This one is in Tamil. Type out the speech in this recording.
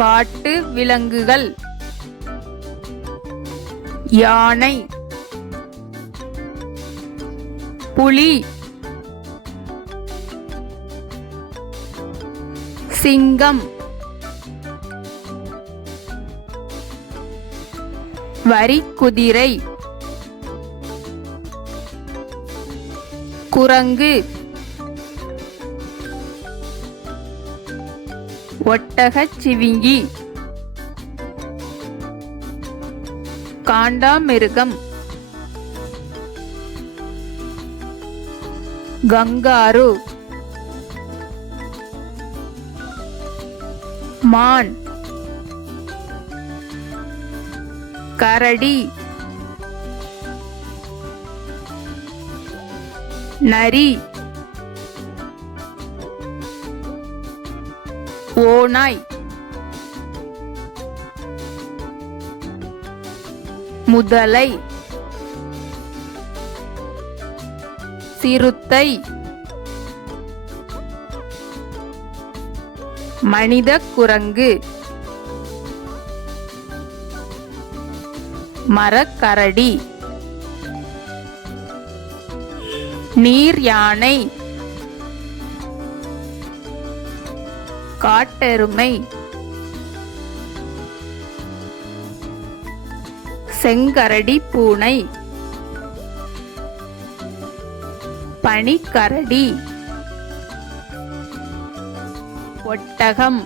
காட்டு விலங்குகள்: யானை, புலி, சிங்கம், வரிக்குதிரை, குரங்கு, ஒட்டகச்சிவிங்கி, காண்டாமிருகம், கங்காரு, மான், கரடி, நரி, ஓநாய், முதலை, சிறுத்தை, மனித குரங்கு, மரக்கரடி, நீர் யானை, காட்டெருமை, செங்கரடி பூனை, பனிக்கரடி, ஒட்டகம்.